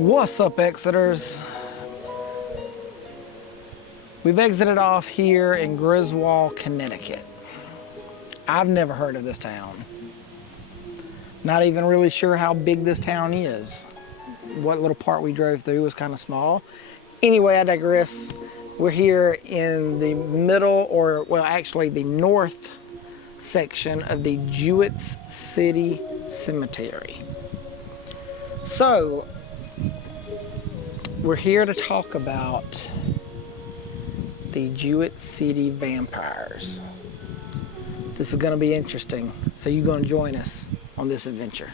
What's up, Exeters? We've exited off here in Griswold, Connecticut. I've never heard of this town. Not even really sure how big this town is. What little part we drove through was kind of small. Anyway, I digress. We're here in the middle, or well, actually the north section of the Jewett City Cemetery. So, we're here to talk about the Jewett City vampires. This is going to be interesting, so you're going to join us on this adventure.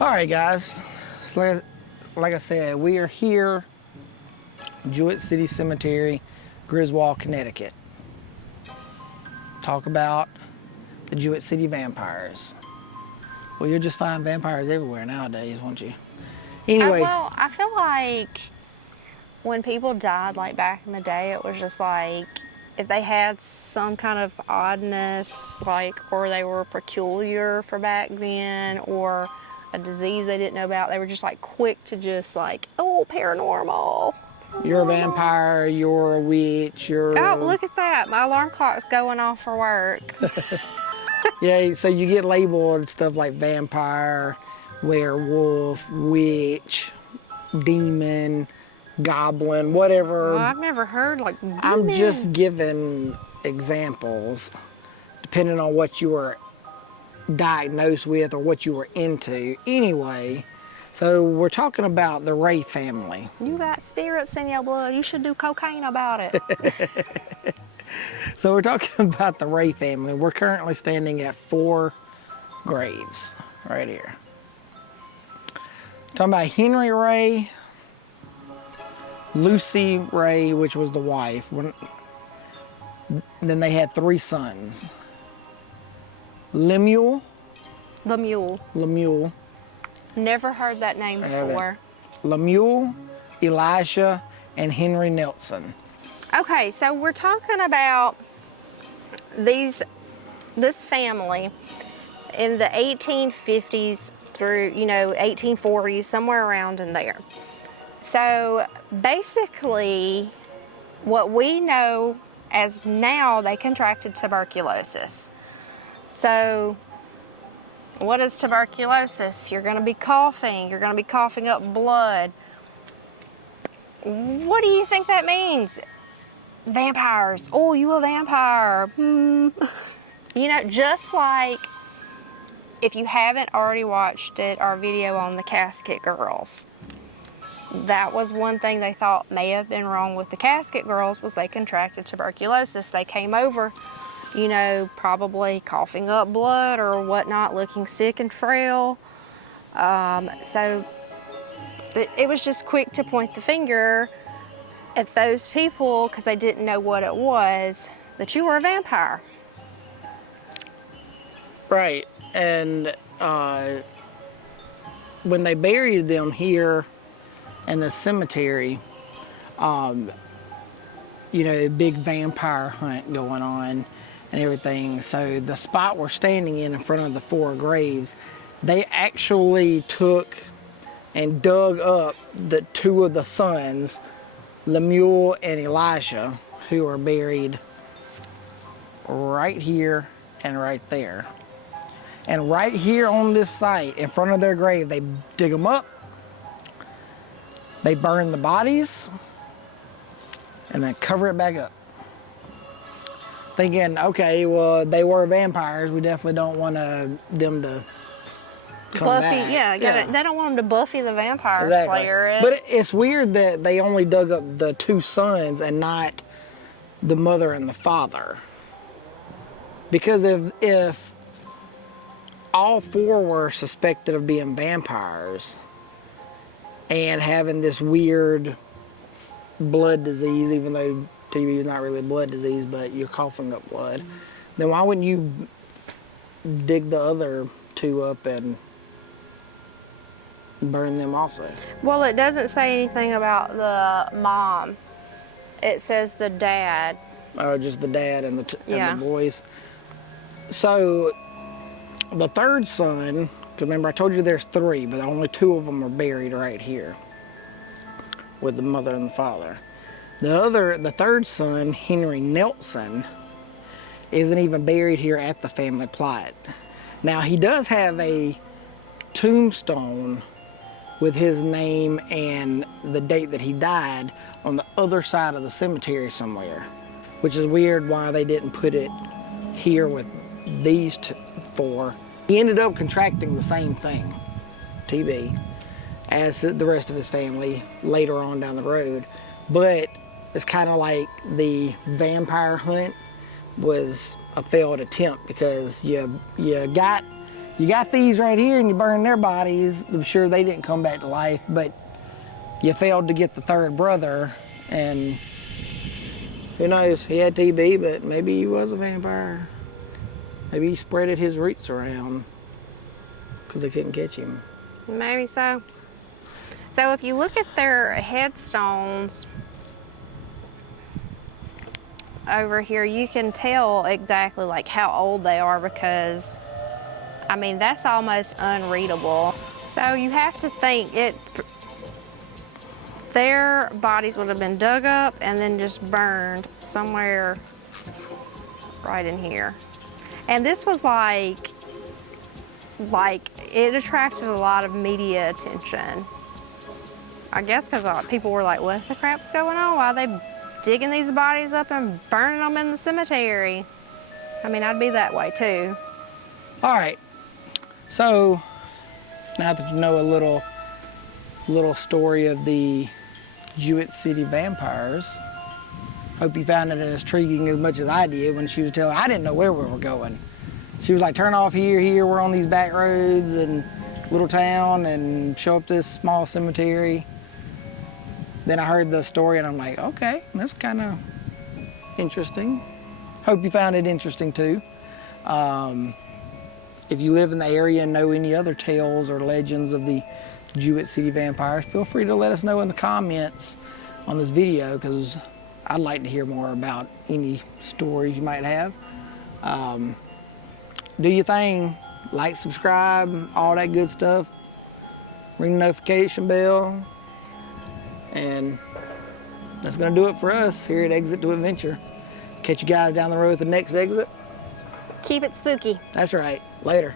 Alright guys, so like I said, we are here, Jewett City Cemetery, Griswold, Connecticut. Talk about the Jewett City vampires. Well, you'll just find vampires everywhere nowadays, won't you? Anyway. Well, I feel like when people died, like back in the day, it was just like, if they had some kind of oddness, like, or they were peculiar for back then, or a disease they didn't know about, they were just like quick to just like, oh, paranormal. You're a vampire, you're a witch, you're... Oh, look at that. My alarm clock's going off for work. Yeah, so you get labeled stuff like vampire, werewolf, witch, demon, goblin, whatever. Well, I've never heard like demon. I'm just giving examples depending on what you were diagnosed with or what you were into. Anyway, so we're talking about the Ray family. You got spirits in your blood. You should do cocaine about it. So we're talking about the Ray family. We're currently standing at 4 graves right here. Talking about Henry Ray, Lucy Ray, which was the wife. Then they had 3 sons. Lemuel. Never heard that name before. Lemuel, Elisha, and Henry Nelson. Okay, so we're talking about this family in the 1850s through, 1840s, somewhere around in there. So basically, what we know as now, they contracted tuberculosis. So what is tuberculosis? You're going to be coughing. You're going to be coughing up blood. What do you think that means? Vampires. Oh, you a vampire. Just like if you haven't already watched it, our video on the casket girls. That was one thing they thought may have been wrong with the casket girls, was they contracted tuberculosis. They came over, probably coughing up blood or whatnot, looking sick and frail. So it was just quick to point the finger at those people because they didn't know what it was, that you were a vampire. Right, and when they buried them here in the cemetery, a big vampire hunt going on and everything. So the spot we're standing in front of the 4 graves, they actually took and dug up the 2 of the sons, Lemuel and Elisha, who are buried right here and right there. And right here on this site, in front of their grave, they dig them up, they burn the bodies, and then cover it back up. Thinking, okay, well, they were vampires. We definitely don't want them to come Buffy, back. yeah, they don't want them to Buffy the Vampire Slayer it. But it's weird that they only dug up the 2 sons and not the mother and the father. Because if all 4 were suspected of being vampires and having this weird blood disease, even though TB is not really a blood disease, but you're coughing up blood, then why wouldn't you dig the other 2 up and burn them also? Well, it doesn't say anything about the mom. It says the dad. Oh, just the dad and the boys. So the 3rd son, because remember I told you there's 3, but only 2 of them are buried right here with the mother and the father. The 3rd son, Henry Nelson, isn't even buried here at the family plot. Now he does have a tombstone with his name and the date that he died on the other side of the cemetery somewhere, which is weird why they didn't put it here with these 4. He ended up contracting the same thing, TB, as the rest of his family later on down the road. But it's kind of like the vampire hunt was a failed attempt, because you got these right here and you burned their bodies. I'm sure they didn't come back to life, but you failed to get the 3rd brother, and who knows, he had TB, but maybe he was a vampire. Maybe he spreaded his roots around because they couldn't catch him. Maybe so. So if you look at their headstones over here, you can tell exactly like how old they are, because I mean, that's almost unreadable. So you have to think their bodies would have been dug up and then just burned somewhere right in here. And this was like it attracted a lot of media attention. I guess because people were like, what the crap's going on? Why are they digging these bodies up and burning them in the cemetery? I mean, I'd be that way too. All right, so now that you know a little story of the Jewett City vampires, hope you found it as intriguing as much as I did when she was telling. I didn't know where we were going. She was like, turn off here, we're on these back roads and little town, and show up this small cemetery. Then I heard the story and I'm like, okay, that's kind of interesting. Hope you found it interesting too. If you live in the area and know any other tales or legends of the Jewett City vampires, feel free to let us know in the comments on this video, because I'd like to hear more about any stories you might have. Do your thing, like, subscribe, all that good stuff. Ring the notification bell. And that's gonna do it for us here at Exit to Adventure. Catch you guys down the road at the next exit. Keep it spooky. That's right. Later.